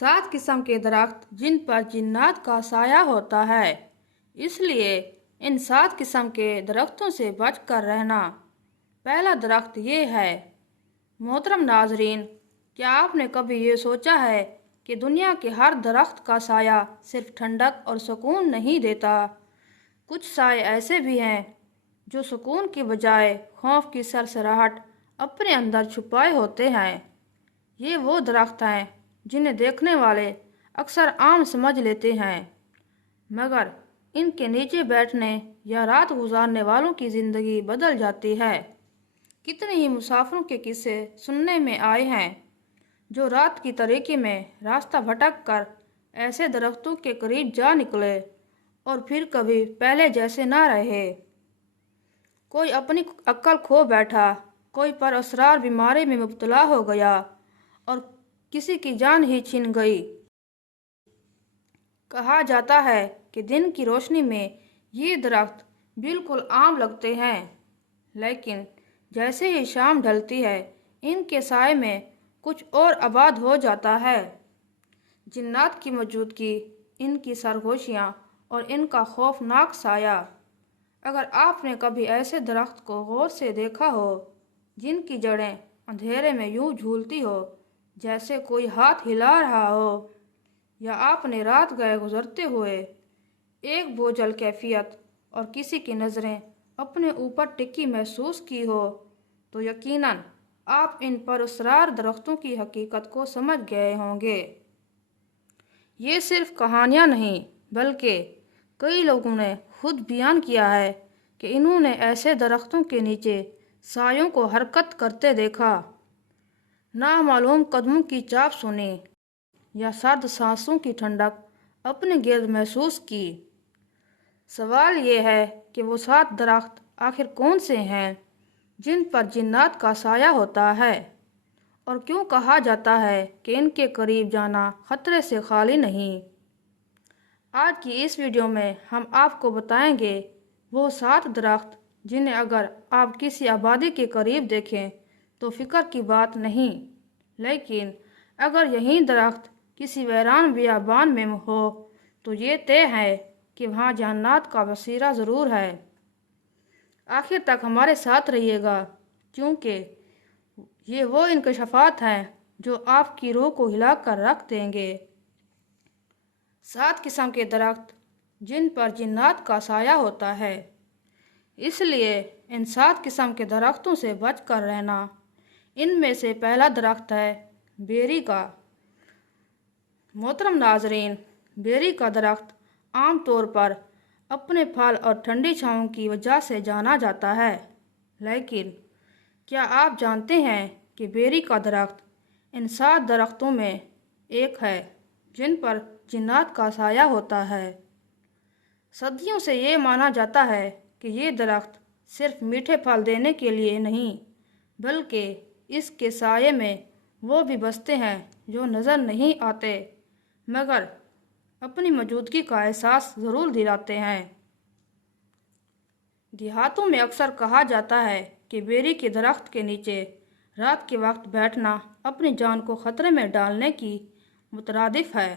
7 किस्म के दरख्त जिन पर जिन्नात का साया होता है, इसलिए इन 7 किस्म के दरख्तों से बच कर रहना। पहला दरख्त ये है। मोहतरम नाजरीन, क्या आपने कभी ये सोचा है कि दुनिया के हर दरख्त का साया सिर्फ ठंडक और सुकून नहीं देता। कुछ साए ऐसे भी हैं जो सुकून की बजाय खौफ की सरसराहट अपने अंदर छुपाए होते हैं। ये वो दरख्त हैं जिन्हें देखने वाले अक्सर आम समझ लेते हैं, मगर इनके नीचे बैठने या रात गुजारने वालों की ज़िंदगी बदल जाती है। कितने ही मुसाफिरों के किस्से सुनने में आए हैं जो रात की तारीकी में रास्ता भटक कर ऐसे दरख्तों के करीब जा निकले और फिर कभी पहले जैसे ना रहे। कोई अपनी अक्ल खो बैठा, कोई पर असरार बीमारी में मुब्तला हो गया और किसी की जान ही छिन गई। कहा जाता है कि दिन की रोशनी में ये दरख्त बिल्कुल आम लगते हैं, लेकिन जैसे ही शाम ढलती है इनके साए में कुछ और आबाद हो जाता है। जिन्नात की मौजूदगी, इनकी सरगोशियाँ और इनका खौफनाक साया। अगर आपने कभी ऐसे दरख्त को गौर से देखा हो जिनकी जड़ें अंधेरे में यूं झूलती हो जैसे कोई हाथ हिला रहा हो, या आपने रात गए गुजरते हुए एक बोझल कैफियत और किसी की नज़रें अपने ऊपर टिकी महसूस की हो, तो यकीनन आप इन पुरअसरार दरख्तों की हकीकत को समझ गए होंगे। ये सिर्फ कहानियाँ नहीं, बल्कि कई लोगों ने खुद बयान किया है कि इन्होंने ऐसे दरख्तों के नीचे सायों को हरकत करते देखा, नामालूम कदमों की चाप सुनी या सर्द सांसों की ठंडक अपने गिर्द महसूस की। सवाल ये है कि वो 7 दरख्त आखिर कौन से हैं जिन पर जिन्नात का साया होता है, और क्यों कहा जाता है कि इनके करीब जाना खतरे से खाली नहीं। आज की इस वीडियो में हम आपको बताएंगे वो 7 दरख्त जिन्हें अगर आप किसी आबादी के करीब देखें तो फिक्र की बात नहीं, लेकिन अगर यही दरख्त किसी वीरान बियाबान में हो तो ये तय है कि वहाँ जन्नत का बसीरा ज़रूर है। आखिर तक हमारे साथ रहिएगा, क्योंकि ये वो इंकशाफात हैं जो आपकी रूह को हिला कर रख देंगे। 7 किस्म के दरख्त जिन पर जिन्नात का साया होता है, इसलिए इन 7 किस्म के दरख्तों से बच कर रहना। इनमें से पहला दरख्त है बेरी का। मोहतरम नाजरीन, बेरी का दरख्त आम तौर पर अपने फल और ठंडी छाँव की वजह से जाना जाता है, लेकिन क्या आप जानते हैं कि बेरी का दरख्त इन 7 दरख्तों में एक है जिन पर जिन्नात का साया होता है। सदियों से ये माना जाता है कि ये दरख्त सिर्फ मीठे फल देने के लिए नहीं, बल्कि इसके साये में वो भी बसते हैं जो नज़र नहीं आते मगर अपनी मौजूदगी का एहसास ज़रूर दिलाते हैं। देहातों में अक्सर कहा जाता है कि बेरी के दरख्त के नीचे रात के वक्त बैठना अपनी जान को ख़तरे में डालने की मुतरादिफ है।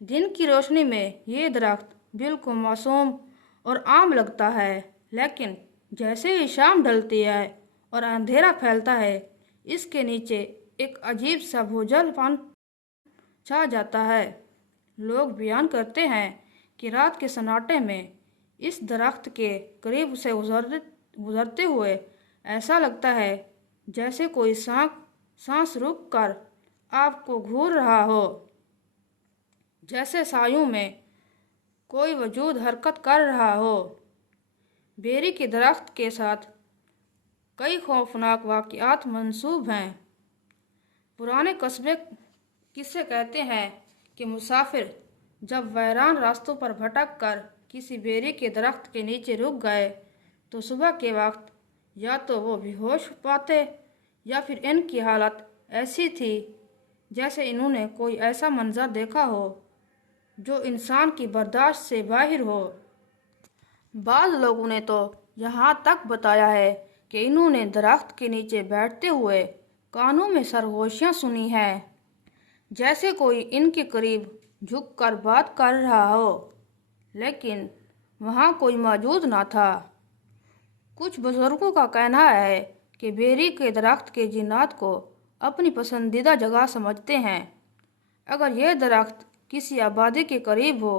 दिन की रोशनी में ये दरख्त बिल्कुल मासूम और आम लगता है, लेकिन जैसे ही शाम ढलती है और अंधेरा फैलता है, इसके नीचे एक अजीब सा बोझलपन छा जाता है। लोग बयान करते हैं कि रात के सन्नाटे में इस दरख्त के करीब से गुजरते हुए ऐसा लगता है जैसे कोई सांस रुक कर आपको घूर रहा हो, जैसे सायों में कोई वजूद हरकत कर रहा हो। बेरी के दरख्त के साथ कई खौफनाक वाक़यात मंसूब हैं। पुराने कस्बे किस्से कहते हैं कि मुसाफिर जब वीरान रास्तों पर भटक कर किसी बेरी के दरख्त के नीचे रुक गए तो सुबह के वक्त या तो वो बेहोश पाते या फिर इनकी हालत ऐसी थी जैसे इन्होंने कोई ऐसा मंजर देखा हो जो इंसान की बर्दाश्त से बाहर हो। बाज़ लोगों ने तो यहाँ तक बताया है कि इन्होंने दरख्त के नीचे बैठते हुए कानों में सरगोशियाँ सुनी हैं। जैसे कोई इनके करीब झुककर बात कर रहा हो, लेकिन वहाँ कोई मौजूद न था। कुछ बुजुर्गों का कहना है कि बेरी के दरख्त के जिन्नात को अपनी पसंदीदा जगह समझते हैं। अगर यह दरख्त किसी आबादी के करीब हो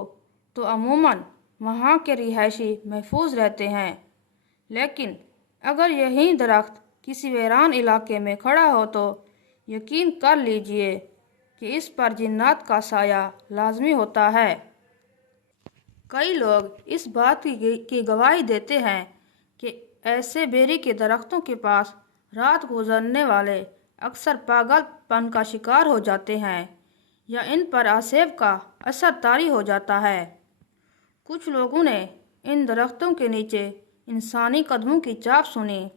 तो अमूमन वहाँ के रिहायशी महफूज रहते हैं, लेकिन अगर यही दरख्त किसी वीरान इलाके में खड़ा हो तो यकीन कर लीजिए कि इस पर जिन्नात का साया लाजमी होता है। कई लोग इस बात की गवाही देते हैं कि ऐसे बेरी के दरख्तों के पास रात गुजरने वाले अक्सर पागलपन का शिकार हो जाते हैं या इन पर आसेब का असर तारी हो जाता है। कुछ लोगों ने इन दरख्तों के नीचे इंसानी कदमों की चाप सुनी,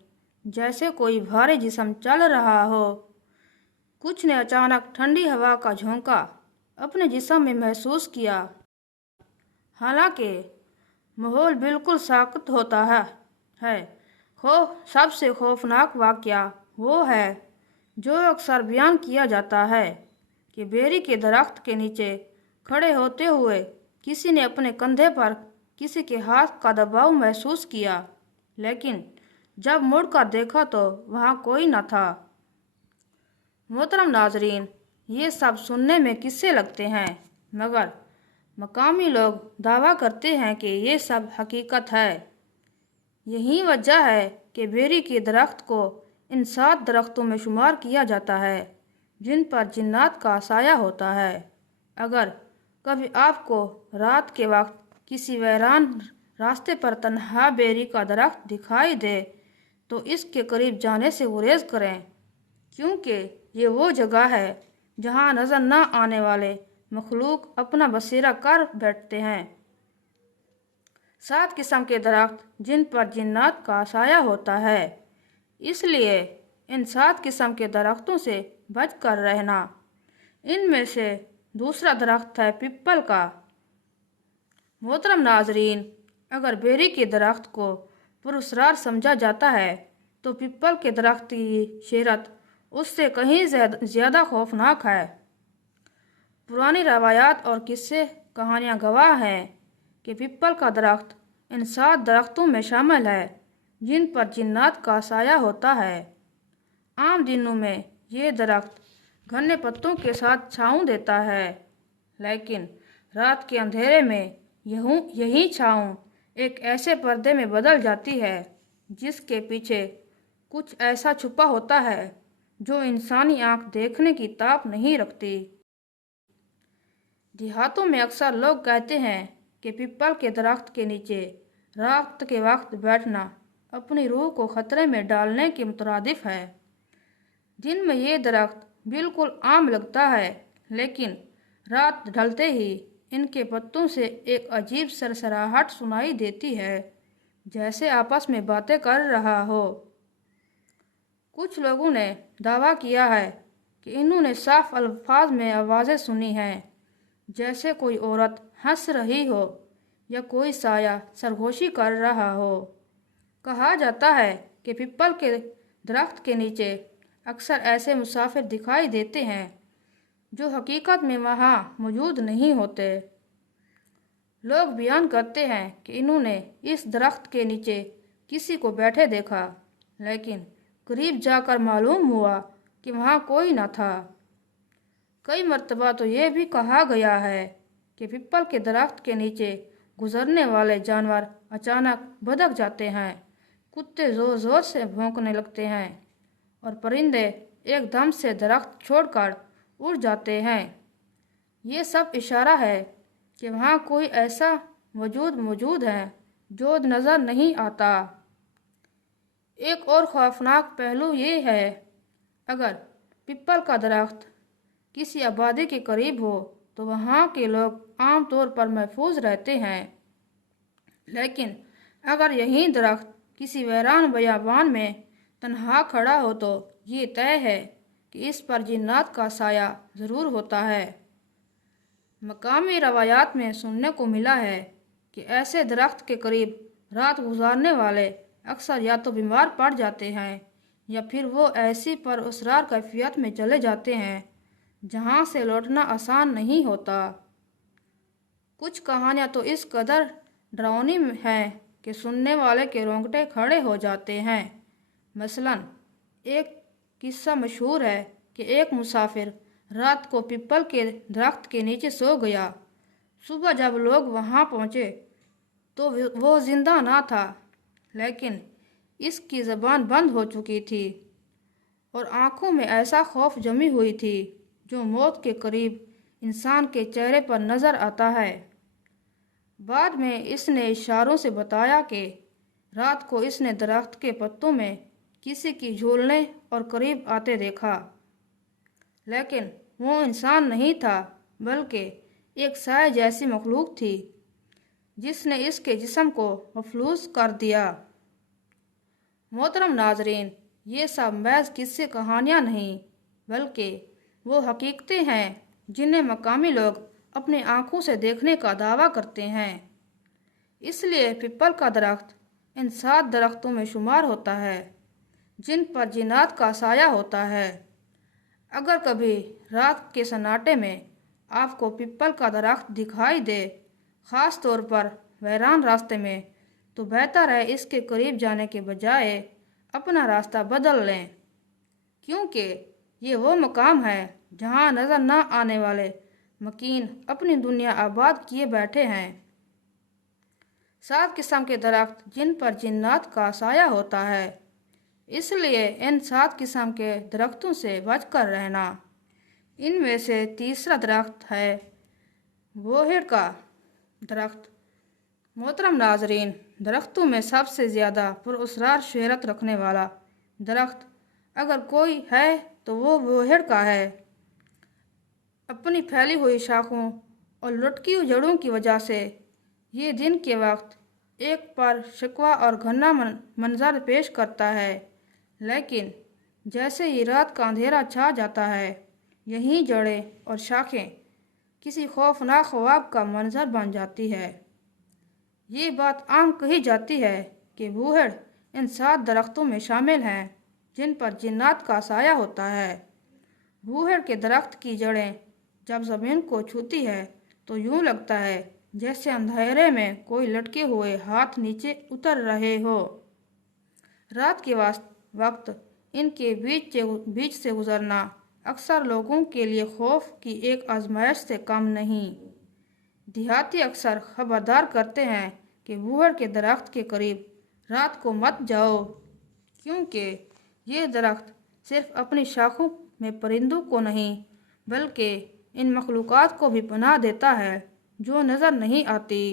जैसे कोई भारी जिस्म चल रहा हो। कुछ ने अचानक ठंडी हवा का झोंका अपने जिस्म में महसूस किया। हालांकि माहौल बिल्कुल साख्त होता है। सबसे खौफनाक वाकया वो है जो अक्सर बयान किया जाता है कि बेरी के दरख्त के नीचे खड़े होते हुए किसी ने अपने कंधे पर किसी के हाथ का दबाव महसूस किया, लेकिन जब मुड़कर देखा तो वहाँ कोई न था। मोहतरम नाजरीन, ये सब सुनने में किस्से लगते हैं, मगर मकामी लोग दावा करते हैं कि ये सब हकीकत है। यही वजह है कि बेरी के दरख्त को इन 7 दरख्तों में शुमार किया जाता है जिन पर जिन्नात का साया होता है। अगर कभी आपको रात के वक्त किसी वीरान रास्ते पर तन्हा बेरी का दरख्त दिखाई दे तो इसके करीब जाने से गुरेज करें, क्योंकि ये वो जगह है जहाँ नज़र न आने वाले मखलूक अपना बसेरा कर बैठते हैं। 7 किस्म के दरख्त जिन पर जिन्नात का साया होता है, इसलिए इन 7 किस्म के दरख्तों से बच कर रहना। इनमें से दूसरा दरख्त है पिप्पल का। मोहतरम नाजरीन, अगर बेरी के दरख्त को पुरस्कार समझा जाता है तो पिप्पल के दरख्त की शहरत उससे कहीं ज़्यादा खौफनाक है। पुरानी रवायात और किस्से कहानियाँ गवाह हैं कि पिप्पल का दरख्त इन 7 दरख्तों में शामिल है जिन पर जिन्नात का साया होता है। आम दिनों में ये दरख्त घने पत्तों के साथ छाँव देता है, लेकिन रात के अंधेरे में यही छाँव एक ऐसे पर्दे में बदल जाती है जिसके पीछे कुछ ऐसा छुपा होता है जो इंसानी आंख देखने की ताप नहीं रखती। देहातों में अक्सर लोग कहते हैं कि पिप्पल के दरख्त के नीचे रात के वक्त बैठना अपनी रूह को खतरे में डालने के मुतरादिफ है। दिन में ये दरख्त बिल्कुल आम लगता है, लेकिन रात ढलते ही इनके पत्तों से एक अजीब सरसराहट सुनाई देती है, जैसे आपस में बातें कर रहा हो। कुछ लोगों ने दावा किया है कि इन्होंने साफ अल्फाज में आवाज़ें सुनी हैं, जैसे कोई औरत हंस रही हो या कोई साया सरगोशी कर रहा हो। कहा जाता है कि पिप्पल के दरख्त के नीचे अक्सर ऐसे मुसाफिर दिखाई देते हैं जो हकीकत में वहाँ मौजूद नहीं होते। लोग बयान करते हैं कि इन्होंने इस दरख्त के नीचे किसी को बैठे देखा, लेकिन करीब जाकर मालूम हुआ कि वहाँ कोई न था। कई मर्तबा तो ये भी कहा गया है कि पिप्पल के दरख्त के नीचे गुजरने वाले जानवर अचानक भड़क जाते हैं, कुत्ते ज़ोर ज़ोर से भौंकने लगते हैं और परिंदे एकदम से दरख्त छोड़कर उड़ जाते हैं। ये सब इशारा है कि वहाँ कोई ऐसा मौजूद है जो नज़र नहीं आता। एक और खौफनाक पहलू ये है, अगर पिप्पल का दरख्त किसी आबादी के करीब हो तो वहाँ के लोग आमतौर पर महफूज रहते हैं, लेकिन अगर यही दरख्त किसी वीरान बियाबान में तन्हा खड़ा हो तो ये तय है कि इस पर जिन्नात का साया ज़रूर होता है। मकामी रवायात में सुनने को मिला है कि ऐसे दरख्त के करीब रात गुजारने वाले अक्सर या तो बीमार पड़ जाते हैं या फिर वो ऐसी पर उसरार कैफियत में चले जाते हैं जहाँ से लौटना आसान नहीं होता। कुछ कहानियाँ तो इस कदर डरावनी हैं कि सुनने वाले के रोंगटे खड़े हो जाते हैं। मसलन एक किस्सा मशहूर है कि एक मुसाफिर रात को पीपल के दरख्त के नीचे सो गया। सुबह जब लोग वहां पहुंचे तो वो जिंदा ना था, लेकिन इसकी ज़बान बंद हो चुकी थी और आंखों में ऐसा खौफ जमी हुई थी जो मौत के करीब इंसान के चेहरे पर नज़र आता है। बाद में इसने इशारों से बताया कि रात को इसने दरख्त के पत्तों में किसी की झूलने और करीब आते देखा, लेकिन वो इंसान नहीं था बल्कि एक साए जैसी मखलूक थी जिसने इसके जिस्म को मफलूज कर दिया। मोहतरम नाजरीन, ये सब महज किस्से कहानियाँ नहीं बल्कि वो हकीकतें हैं जिन्हें मकामी लोग अपनी आंखों से देखने का दावा करते हैं। इसलिए पीपल का दरख्त इन 7 दरख्तों में शुमार होता है जिन पर जिन्नात का साया होता है। अगर कभी रात के सन्नाटे में आपको पीपल का दरख्त दिखाई दे, ख़ास तौर पर वीरान रास्ते में, तो बेहतर है इसके करीब जाने के बजाय अपना रास्ता बदल लें, क्योंकि ये वो मकाम है जहाँ नज़र न आने वाले मकीन अपनी दुनिया आबाद किए बैठे हैं। 7 किस्म के दरख्त जिन पर जिन्नात का साया होता है, इसलिए इन 7 किस्म के दरख्तों से बचकर रहना। इनमें से तीसरा दरख्त है बोहेड़ का दरख्त। मोहतरम नाजरीन, दरख्तों में सबसे ज़्यादा पुरअसरार शोहरत रखने वाला दरख्त अगर कोई है तो वो बोहेड़ का है। अपनी फैली हुई शाखों और लुटकी हुई जड़ों की वजह से ये दिन के वक्त एक पर शिकवा और घना मंजर पेश करता है, लेकिन जैसे ही रात का अंधेरा छा जाता है, यही जड़ें और शाखें किसी खौफनाक ख्वाब का मंजर बन जाती है। ये बात आम कही जाती है कि बूढ़ इन 7 दरख्तों में शामिल हैं जिन पर जिन्नात का साया होता है। बूढ़ के दरख्त की जड़ें जब ज़मीन को छूती है तो यूं लगता है जैसे अंधेरे में कोई लटके हुए हाथ नीचे उतर रहे हो। रात के वक्त इनके बीच से गुजरना अक्सर लोगों के लिए खौफ की एक आजमाइश से कम नहीं। देहाती अक्सर खबरदार करते हैं कि बूढ़ के दरख्त के करीब रात को मत जाओ, क्योंकि ये दरख्त सिर्फ अपनी शाखों में परिंदों को नहीं बल्कि इन मखलूक़ात को भी पनाह देता है जो नज़र नहीं आती।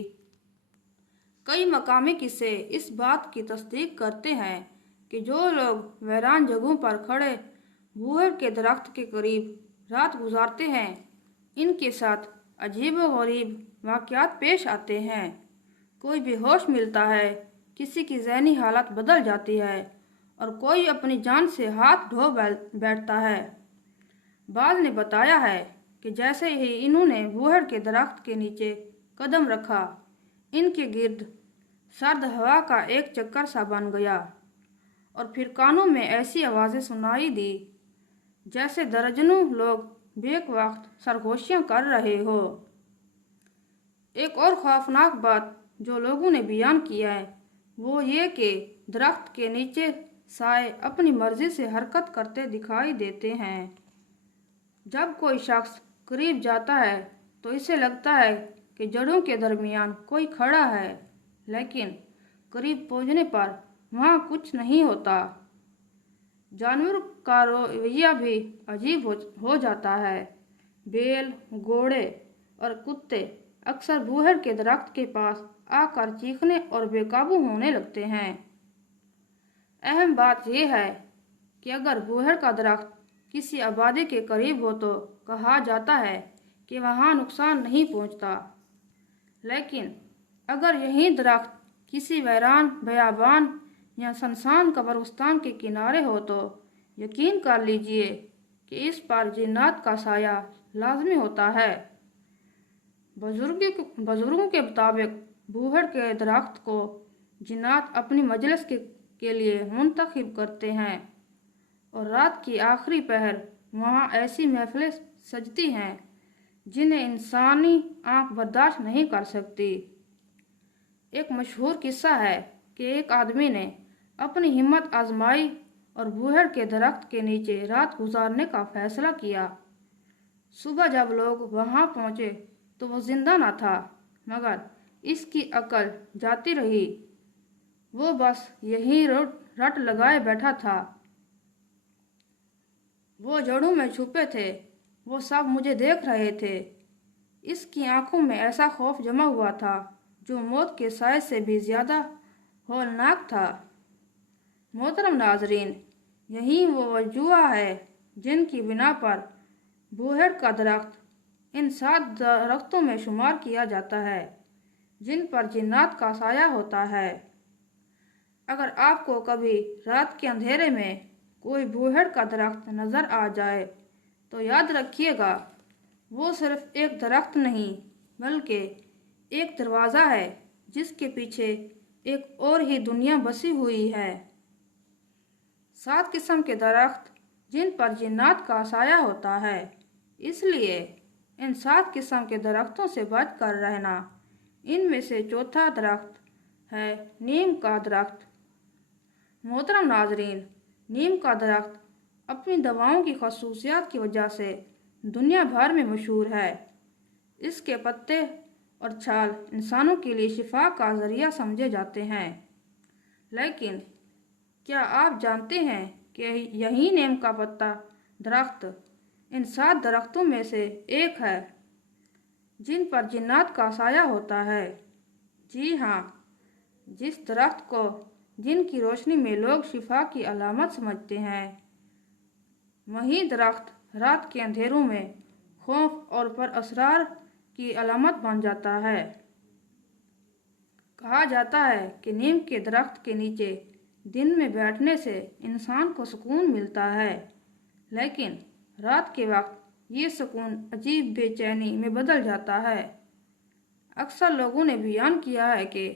कई मकामी किस्से इस बात की तस्दीक करते हैं कि जो लोग वीरान जगहों पर खड़े बूढ़ के दरख्त के करीब रात गुजारते हैं, इनके साथ अजीब-ओ-गरीब वाक़यात पेश आते हैं। कोई बेहोश मिलता है, किसी की ज़हनी हालत बदल जाती है और कोई अपनी जान से हाथ धो बैठता है। बाज़ ने बताया है कि जैसे ही इन्होंने बूढ़ के दरख्त के नीचे कदम रखा, इनके गिर्द सर्द हवा का एक चक्कर सा बन गया और फिर कानों में ऐसी आवाज़ें सुनाई दी जैसे दर्जनों लोग बेक वक्त सरगोशियाँ कर रहे हो। एक और खौफनाक बात जो लोगों ने बयान किया है वो ये कि दरख्त के नीचे साए अपनी मर्जी से हरकत करते दिखाई देते हैं। जब कोई शख्स करीब जाता है तो इसे लगता है कि जड़ों के दरमियान कोई खड़ा है, लेकिन करीब पहुंचने पर वहाँ कुछ नहीं होता। जानवर का रवैया भी अजीब हो जाता है। बैल, घोड़े और कुत्ते अक्सर बूढ़ के दरख्त के पास आकर चीखने और बेकाबू होने लगते हैं। अहम बात यह है कि अगर बूढ़ का दरख्त किसी आबादी के करीब हो तो कहा जाता है कि वहाँ नुकसान नहीं पहुँचता, लेकिन अगर यही दरख्त किसी वीरान बयाबान या सुनसान कब्रिस्तान के किनारे हो तो यकीन कर लीजिए कि इस पर जिन्नात का साया लाजमी होता है। बुजुर्गों के मुताबिक बूढ़ के दरख्त को जिन्नात अपनी मजलिस के लिए मुंतखब करते हैं और रात की आखिरी पहर वहाँ ऐसी महफिलें सजती हैं जिन्हें इंसानी आंख बर्दाश्त नहीं कर सकती। एक मशहूर किस्सा है कि एक आदमी ने अपनी हिम्मत आजमाई और बूहड़ के दरख्त के नीचे रात गुजारने का फैसला किया। सुबह जब लोग वहां पहुंचे तो वो जिंदा न था, मगर इसकी अकल जाती रही। वो बस यही रट लगाए बैठा था। वो जड़ों में छुपे थे, वो सब मुझे देख रहे थे। इसकी आंखों में ऐसा खौफ जमा हुआ था जो मौत के साए से भी ज्यादा हौलनाक था। मोहतरम नाजरीन, यही वो वजूह है जिनकी बिना पर बूहड़ का दरख्त इन 7 दरख्तों में शुमार किया जाता है जिन पर जिन्नात का साया होता है। अगर आपको कभी रात के अंधेरे में कोई बूहड़ का दरख्त नज़र आ जाए तो याद रखिएगा, वो सिर्फ एक दरख्त नहीं बल्कि एक दरवाज़ा है जिसके पीछे एक और ही दुनिया बसी हुई है। 7 किस्म के दरख्त जिन पर जिन्नात का साया होता है, इसलिए इन 7 किस्म के दरख्तों से बच कर रहना। इनमें से चौथा दरख्त है नीम का दरख्त। मोहतरम नाजरीन, नीम का दरख्त अपनी दवाओं की खसूसियात की वजह से दुनिया भर में मशहूर है। इसके पत्ते और छाल इंसानों के लिए शिफा का जरिया समझे जाते हैं। लेकिन क्या आप जानते हैं कि यही नीम का पत्ता दरख्त इन 7 दरख्तों में से एक है जिन पर जिन्नात का साया होता है। जी हाँ, जिस दरख्त को जिनकी रोशनी में लोग शिफा की अलामत समझते हैं, वही दरख्त रात के अंधेरों में खौफ और पर असरार की अलामत बन जाता है। कहा जाता है कि नीम के दरख्त के नीचे दिन में बैठने से इंसान को सुकून मिलता है, लेकिन रात के वक्त ये सुकून अजीब बेचैनी में बदल जाता है। अक्सर लोगों ने बयान किया है कि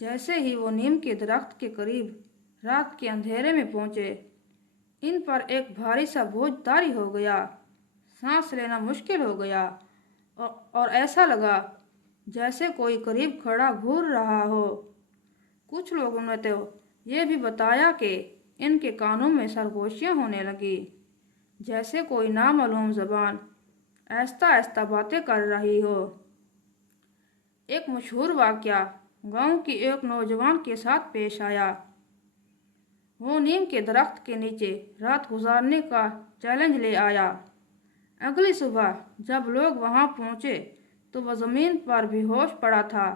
जैसे ही वो नीम के दरख्त के करीब रात के अंधेरे में पहुंचे, इन पर एक भारी सा बोझ तारी हो गया। सांस लेना मुश्किल हो गया और ऐसा लगा जैसे कोई करीब खड़ा घूर रहा हो। कुछ लोगों ने तो ये भी बताया कि इनके कानों में सरगोशियाँ होने लगी, जैसे कोई नामालूम ज़बान आहिस्ता आहिस्ता बातें कर रही हो। एक मशहूर वाक़या गांव की एक नौजवान के साथ पेश आया। वो नीम के दरख्त के नीचे रात गुजारने का चैलेंज ले आया। अगली सुबह जब लोग वहां पहुंचे तो वह ज़मीन पर बेहोश पड़ा था।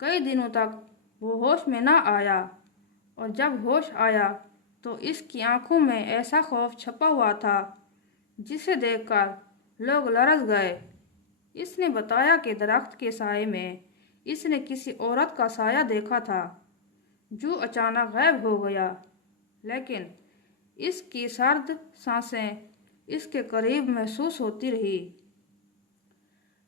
कई दिनों तक वो होश में ना आया और जब होश आया तो इसकी आंखों में ऐसा खौफ छपा हुआ था जिसे देखकर लोग लरज़ गए। इसने बताया कि दरख्त के साए में इसने किसी औरत का साया देखा था जो अचानक गायब हो गया, लेकिन इसकी सर्द सांसें इसके करीब महसूस होती रही।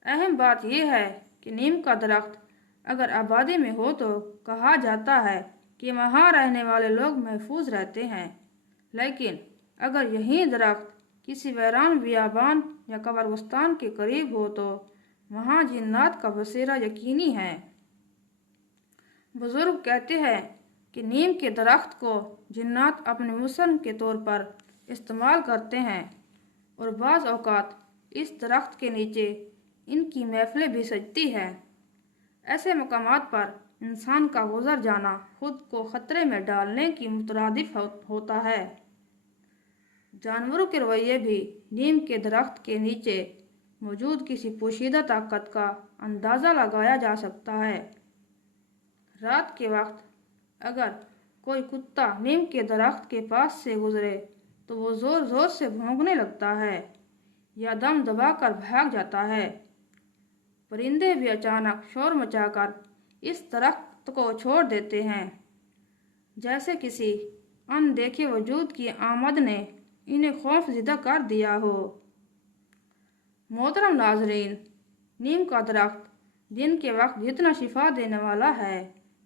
अहम बात यह है कि नीम का दरख्त अगर आबादी में हो तो कहा जाता है कि वहाँ रहने वाले लोग महफूज रहते हैं, लेकिन अगर यही दरख्त किसी वीरान बियाबान या कब्रिस्तान के करीब हो तो वहाँ जिन्नात का बसेरा यकीनी है। बुजुर्ग कहते हैं कि नीम के दरख्त को जिन्नात अपने मुसन के तौर पर इस्तेमाल करते हैं और बाज़ औक़ात इस दरख्त के नीचे इनकी महफिलें भी सजती हैं। ऐसे मकामात पर इंसान का गुजर जाना खुद को ख़तरे में डालने की मुतरादिफ होता है। जानवरों के रवैये भी नीम के दरख्त के नीचे मौजूद किसी पोशीदा ताकत का अंदाज़ा लगाया जा सकता है। रात के वक्त अगर कोई कुत्ता नीम के दरख्त के पास से गुजरे तो वो ज़ोर ज़ोर से भौंकने लगता है या दम दबाकर भाग जाता है। परिंदे भी अचानक शोर मचाकर इस दरख्त को छोड़ देते हैं, जैसे किसी अनदेखे वजूद की आमद ने इन्हें खौफज़दा कर दिया हो। मोहतरम नाजरीन, नीम का दरख्त दिन के वक्त जितना शिफा देने वाला है,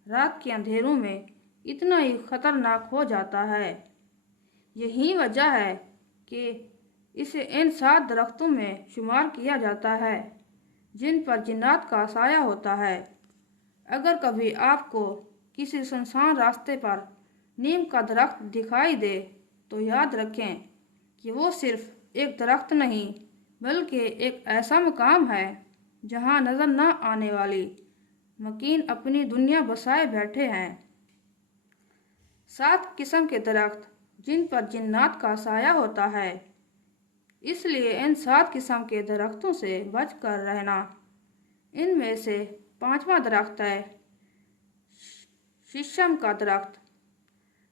रात के अंधेरों में इतना ही ख़तरनाक हो जाता है। यही वजह है कि इसे इन 7 दरख्तों में शुमार किया जाता है जिन पर जिन्नात का साया होता है। अगर कभी आपको किसी सुनसान रास्ते पर नीम का दरख्त दिखाई दे तो याद रखें कि वो सिर्फ एक दरख्त नहीं बल्कि एक ऐसा मकाम है जहाँ नज़र न आने वाली मकीन अपनी दुनिया बसाए बैठे हैं। 7 किस्म के दरख्त जिन पर जिन्नात का साया होता है, इसलिए इन 7 किस्म के दरख्तों से बच कर रहना। इनमें से 5वां दरख्त है शीशम का दरख्त।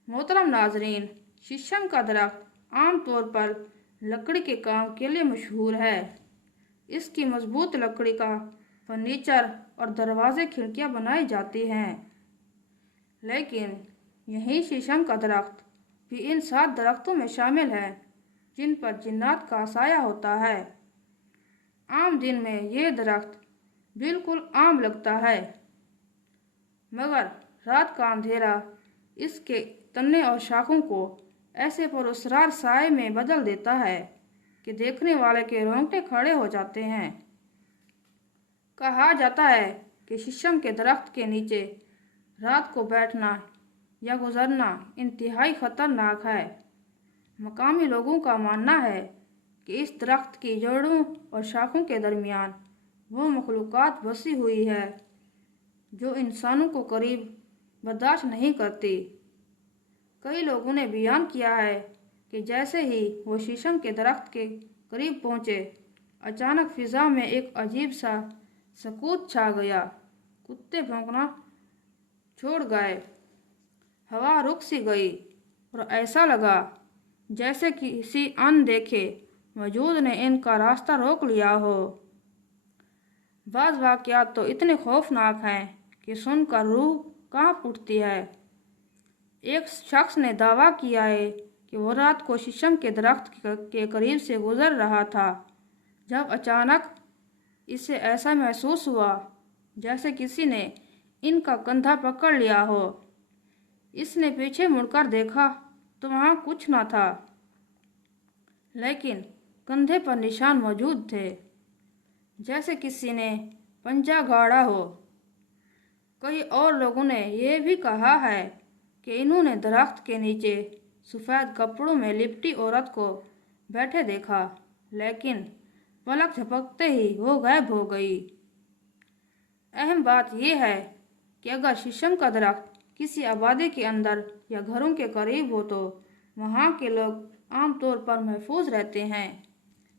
मोहतरम नाजरीन, शीशम का दरख्त आम तौर पर लकड़ी के काम के लिए मशहूर है। इसकी मजबूत लकड़ी का फर्नीचर और दरवाजे खिड़कियां बनाई जाती हैं। लेकिन यही शीशम का दरख्त भी इन 7 दरख्तों में शामिल है जिन पर जिन्नात का साया होता है। आम दिन में ये दरख्त बिल्कुल आम लगता है, मगर रात का अंधेरा इसके तने और शाखों को ऐसे पुरअसरार साए में बदल देता है कि देखने वाले के रोंगटे खड़े हो जाते हैं। कहा जाता है कि शीशम के दरख्त के नीचे रात को बैठना या गुजरना इंतहाई खतरनाक है। मकामी लोगों का मानना है कि इस दरख्त की जड़ों और शाखों के दरमियान वो मखलूक़ात बसी हुई है जो इंसानों को करीब बर्दाश्त नहीं करती। कई लोगों ने बयान किया है कि जैसे ही वो शीशम के दरख्त के करीब पहुंचे, अचानक फिजा में एक अजीब सा सकूत छा गया। कुत्ते भौंकना छोड़ गए, हवा रुक सी गई और ऐसा लगा जैसे किसी अनदेखे वजूद ने इनका रास्ता रोक लिया हो। बाज़ वाक़यात तो इतने खौफनाक हैं कि सुनकर रूह कांप उठती है। एक शख्स ने दावा किया है कि वो रात को शीशम के दरख्त के करीब से गुजर रहा था जब अचानक इसे ऐसा महसूस हुआ जैसे किसी ने इनका कंधा पकड़ लिया हो। इसने पीछे मुड़कर देखा तो वहाँ कुछ न था, लेकिन कंधे पर निशान मौजूद थे, जैसे किसी ने पंजा गाड़ा हो। कई और लोगों ने यह भी कहा है कि इन्होंने दरख्त के नीचे सफ़ेद कपड़ों में लिपटी औरत को बैठे देखा, लेकिन पलक झपकते ही वो गायब हो गई। अहम बात यह है कि अगर शीशम का दरख्त किसी आबादी के अंदर या घरों के करीब हो तो वहाँ के लोग आमतौर पर महफूज रहते हैं,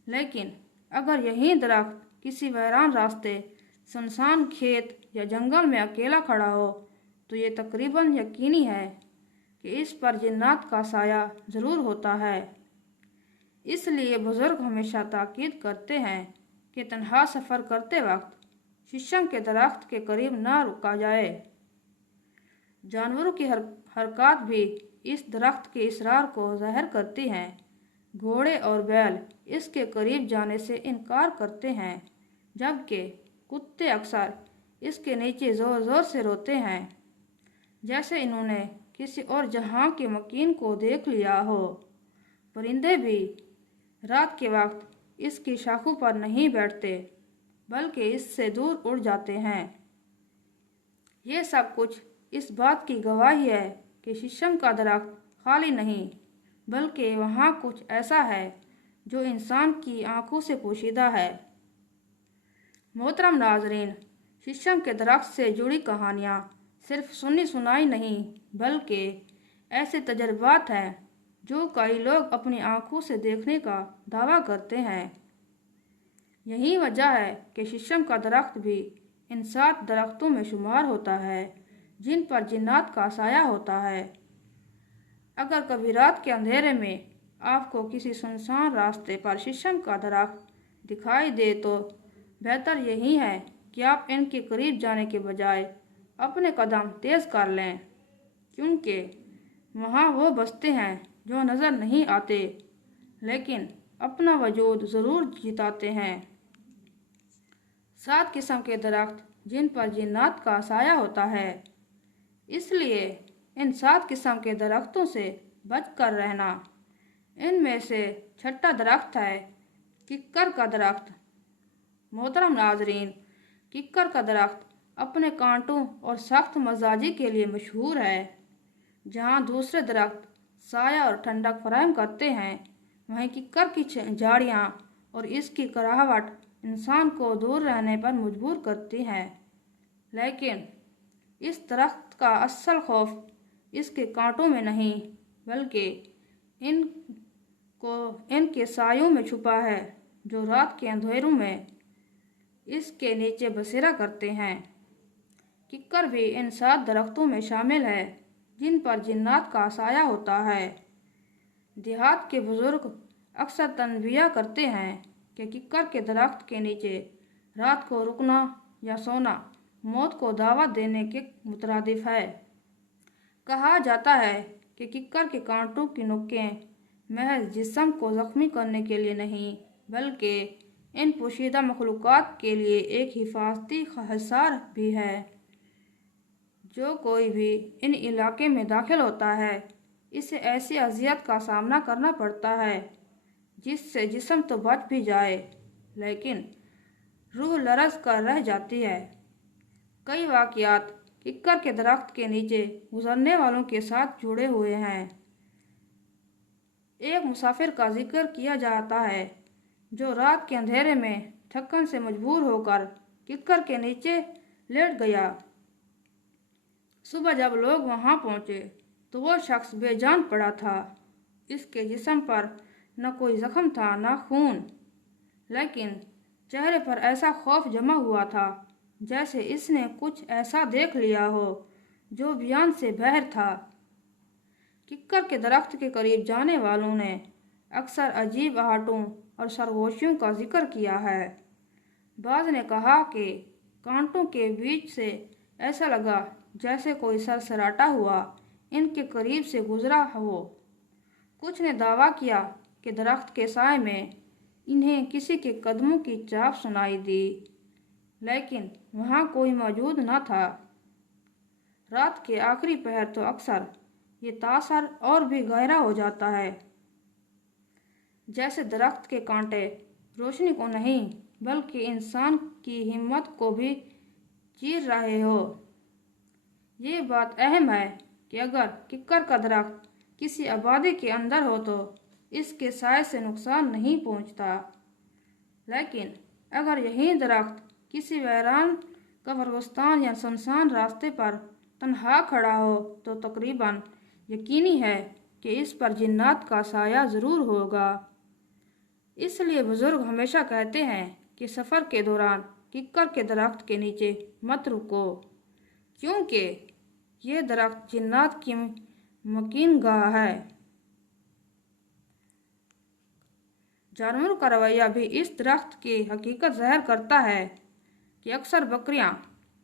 लेकिन अगर यही दरख्त किसी वीरान रास्ते, सुनसान खेत या जंगल में अकेला खड़ा हो तो ये तकरीबन यकीनी है कि इस पर जिन्नात का साया ज़रूर होता है। इसलिए बुज़ुर्ग हमेशा ताकीद करते हैं कि तन्हा सफ़र करते वक्त शीशम के दरख्त के करीब ना रुका जाए। जानवरों की हरकत भी इस दरख्त के इसरार को ज़ाहिर करती हैं। घोड़े और बैल इसके करीब जाने से इनकार करते हैं, जबकि कुत्ते अक्सर इसके नीचे ज़ोर ज़ोर से रोते हैं, जैसे इन्होंने किसी और जहां के मकीन को देख लिया हो। परिंदे भी रात के वक्त इसकी शाखों पर नहीं बैठते, बल्कि इससे दूर उड़ जाते हैं। ये सब कुछ इस बात की गवाही है कि शीशम का दरख्त खाली नहीं, बल्कि वहाँ कुछ ऐसा है जो इंसान की आंखों से पोशीदा है। मोहतरम नाजरीन, शीशम के दरख्त से जुड़ी कहानियाँ सिर्फ सुनी सुनाई नहीं, बल्कि ऐसे तजर्बात हैं जो कई लोग अपनी आंखों से देखने का दावा करते हैं। यही वजह है कि शीशम का दरख्त भी इन 7 दरख्तों में शुमार होता है जिन पर जिन्नात का साया होता है। अगर कभी रात के अंधेरे में आपको किसी सुनसान रास्ते पर शीशम का दरख्त दिखाई दे तो बेहतर यही है कि आप इनके करीब जाने के बजाय अपने कदम तेज़ कर लें, क्योंकि वहाँ वो बसते हैं जो नज़र नहीं आते, लेकिन अपना वजूद ज़रूर जिताते हैं। 7 किस्म के दरख्त जिन पर जिन्नात का साया होता है, इसलिए इन 7 किस्म के दरख्तों से बच कर रहना। इनमें से छठा दरख्त है किक्कर का दरख्त। मोहतरम नाजरीन, किक्कर का दरख्त अपने कांटों और सख्त मजाजी के लिए मशहूर है। जहाँ दूसरे दरख्त साया और ठंडक फराहम करते हैं, वहीं किक्कर की झाड़ियाँ और इसकी कराहट इंसान को दूर रहने पर मजबूर करती हैं। लेकिन इस दरख्त का असल खौफ इसके कांटों में नहीं, बल्कि इनके सायों में छुपा है, जो रात के अंधेरों में इसके नीचे बसेरा करते हैं। किक्कर भी इन 7 दरख्तों में शामिल है जिन पर जिन्नात का साया होता है। देहात के बुजुर्ग अक्सर तनबिया करते हैं कि किक्कर के दरख्त के नीचे रात को रुकना या सोना मौत को दावत देने के मुतरादिफ है। कहा जाता है कि किक्कर के कांटों की नोकें महज जिस्म को जख्मी करने के लिए नहीं, बल्कि इन पोशीदा मखलूक़ात के लिए एक हिफाजती हिसार भी है। जो कोई भी इन इलाके में दाखिल होता है, इसे ऐसी अजियत का सामना करना पड़ता है जिससे जिस्म तो बच भी जाए, लेकिन रूह लरज़ कर रह जाती है। कई वाक़यात किक्कर के दरख्त के नीचे गुजरने वालों के साथ जुड़े हुए हैं। एक मुसाफिर का जिक्र किया जाता है जो रात के अंधेरे में थकन से मजबूर होकर किक्कर के नीचे लेट गया। सुबह जब लोग वहां पहुंचे तो वो शख्स बेजान पड़ा था। इसके जिस्म पर न कोई जख्म था न खून, लेकिन चेहरे पर ऐसा खौफ जमा हुआ था जैसे इसने कुछ ऐसा देख लिया हो जो बयान से बाहर था। किक्कर के दरख्त के करीब जाने वालों ने अक्सर अजीब आहटों और सरगोशियों का जिक्र किया है। बाज़ ने कहा कि कांटों के बीच से ऐसा लगा जैसे कोई सरसराटा हुआ इनके करीब से गुजरा हो। कुछ ने दावा किया कि दरख्त के साए में इन्हें किसी के कदमों की चाप सुनाई दी, लेकिन वहाँ कोई मौजूद न था। रात के आखिरी पहर तो अक्सर ये तासर और भी गहरा हो जाता है, जैसे दरख्त के कांटे रोशनी को नहीं बल्कि इंसान की हिम्मत को भी चीर रहे हो। ये बात अहम है कि अगर किक्कर का दरख्त किसी आबादी के अंदर हो तो इसके साए से नुकसान नहीं पहुंचता, लेकिन अगर यही दरख्त किसी वीरान कब्रिस्तान या सुनसान रास्ते पर तन्हा खड़ा हो तो तकरीबन यकीनी है कि इस पर जिन्नात का साया ज़रूर होगा। इसलिए बुजुर्ग हमेशा कहते हैं कि सफ़र के दौरान किक्कर के दरख्त के नीचे मत रुको, क्योंकि ये दरख्त जिन्नात की मकीन गाह है। जानवरों का रवैया भी इस दरख्त की हकीकत ज़ाहिर करता है कि अक्सर बकरियां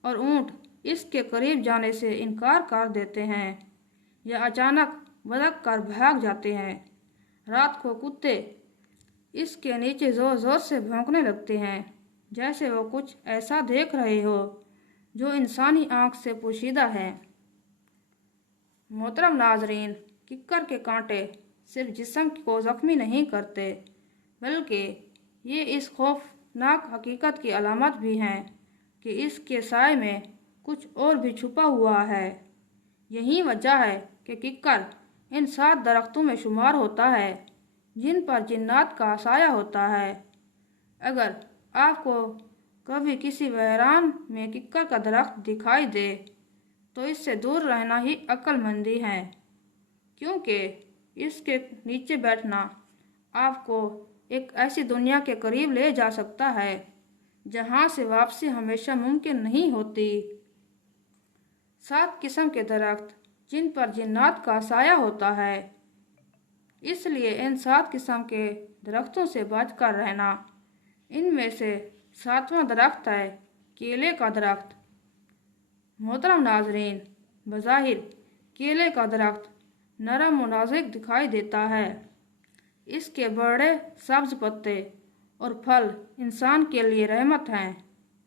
और ऊँट इसके करीब जाने से इनकार कर देते हैं या अचानक बदक कर भाग जाते हैं। रात को कुत्ते इसके नीचे ज़ोर ज़ोर से भौंकने लगते हैं, जैसे वो कुछ ऐसा देख रहे हो जो इंसानी आँख से पोशीदा है। मोहतरम नाजरीन, किक्कर के कांटे सिर्फ जिस्म को ज़ख्मी नहीं करते, बल्कि ये इस खौफनाक हकीकत की अलामत भी हैं कि इसके साए में कुछ और भी छुपा हुआ है। यही वजह है कि किक्कर इन 7 दरख्तों में शुमार होता है जिन पर जिन्नात का साया होता है। अगर आपको कभी किसी वीरान में किक्कर का दरख्त दिखाई दे तो इससे दूर रहना ही अक्लमंदी है, क्योंकि इसके नीचे बैठना आपको एक ऐसी दुनिया के करीब ले जा सकता है जहां से वापसी हमेशा मुमकिन नहीं होती। 7 किस्म के दरख्त जिन पर जिन्नात का साया होता है, इसलिए इन 7 किस्म के दरख्तों से बचकर रहना। इनमें से 7वां दरख्त है केले का दरख्त। मोहतरम नाजरीन, बज़ाहिर केले का दरख्त नरम और नाजुक दिखाई देता है। इसके बड़े सब्ज पत्ते और फल इंसान के लिए रहमत हैं,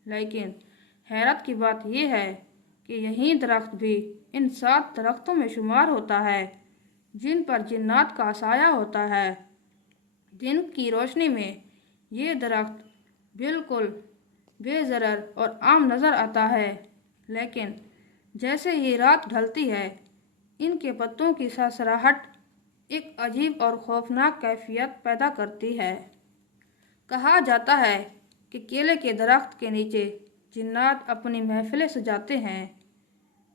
लेकिन हैरत की बात यह है कि यही दरख्त भी इन 7 दरख्तों में शुमार होता है जिन पर जिन्नात का साया होता है। दिन की रोशनी में ये दरख्त बिल्कुल बेज़रर और आम नज़र आता है, लेकिन जैसे ही रात ढलती है इनके पत्तों की सरसराहट एक अजीब और खौफनाक कैफियत पैदा करती है। कहा जाता है कि केले के दरख्त के नीचे जिन्नात अपनी महफिलें सजाते हैं।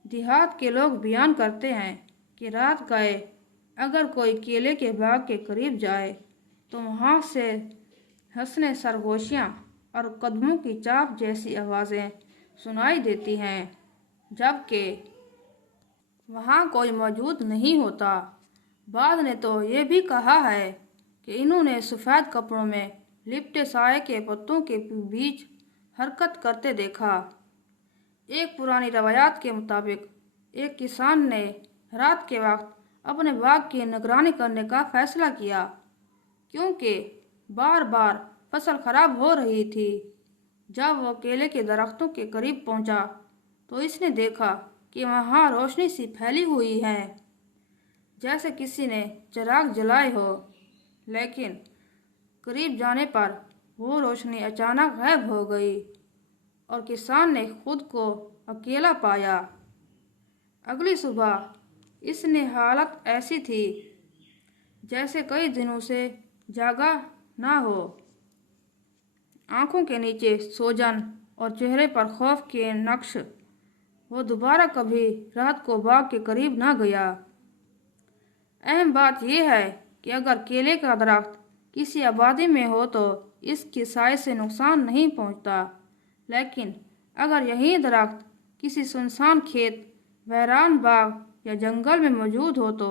देहात के लोग बयान करते हैं कि रात गए अगर कोई केले के बाग के करीब जाए तो वहाँ से हंसने सरगोशियाँ और कदमों की चाप जैसी आवाज़ें सुनाई देती हैं, जबकि वहाँ कोई मौजूद नहीं होता। बाद ने तो ये भी कहा है कि इन्होंने सफ़ेद कपड़ों में लिपटे साए के पत्तों के बीच हरकत करते देखा। एक पुरानी रवायात के मुताबिक एक किसान ने रात के वक्त अपने बाग की निगरानी करने का फैसला किया, क्योंकि बार बार फसल खराब हो रही थी। जब वो केले के दरख्तों के करीब पहुंचा तो इसने देखा कि वहाँ रोशनी सी फैली हुई है, जैसे किसी ने चिराग जलाए हो, लेकिन करीब जाने पर वो रोशनी अचानक गायब हो गई और किसान ने खुद को अकेला पाया। अगली सुबह इसने हालत ऐसी थी जैसे कई दिनों से जागा ना हो। आंखों के नीचे सोजन और चेहरे पर खौफ के नक्श। वो दोबारा कभी रात को बाग के करीब ना गया। अहम बात यह है कि अगर केले का दरख्त किसी आबादी में हो तो इसकी साए से नुकसान नहीं पहुंचता, लेकिन अगर यही दरख्त किसी सुनसान खेत, वीरान बाग या जंगल में मौजूद हो तो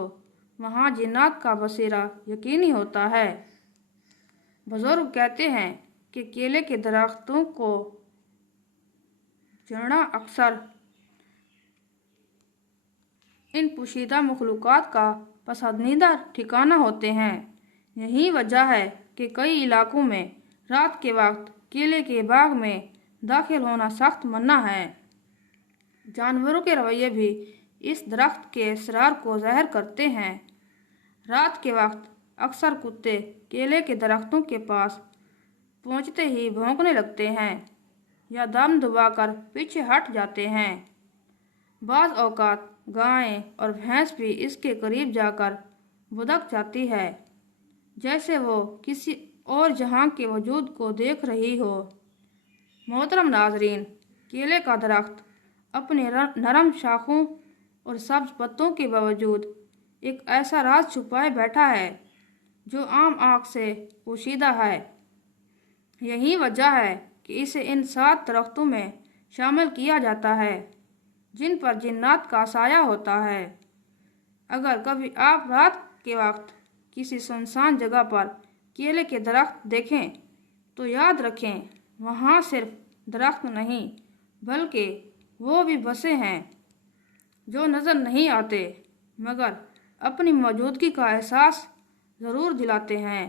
वहाँ जिन्नात का बसेरा यकीनी होता है। बुजुर्ग कहते हैं कि केले के दरख्तों को चढ़ना अक्सर इन पोशीदा मखलूक़ात का पसंदीदा ठिकाना होते हैं। यही वजह है कि कई इलाकों में रात के वक्त केले के बाग में दाखिल होना सख्त मना है। जानवरों के रवैये भी इस दरख्त के असरार को ज़ाहिर करते हैं। रात के वक्त अक्सर कुत्ते केले के दरख्तों के पास पहुंचते ही भौंकने लगते हैं या दम दबाकर पीछे हट जाते हैं। बाज़ औक़ात गायें और भैंस भी इसके करीब जाकर भुदक जाती है, जैसे वो किसी और जहां के वजूद को देख रही हो। मोहतरम नाज़रीन, केले का दरख्त अपने नरम शाखों और सब्ज पत्तों के बावजूद एक ऐसा राज छुपाए बैठा है जो आम आँख से पोशीदा है। यही वजह है कि इसे इन 7 दरख्तों में शामिल किया जाता है जिन पर जिन्नात का साया होता है। अगर कभी आप रात के वक्त किसी सुनसान जगह पर केले के दरख्त देखें तो याद रखें, वहाँ सिर्फ दरख्त नहीं बल्कि वो भी बसे हैं जो नज़र नहीं आते मगर अपनी मौजूदगी का एहसास ज़रूर दिलाते हैं।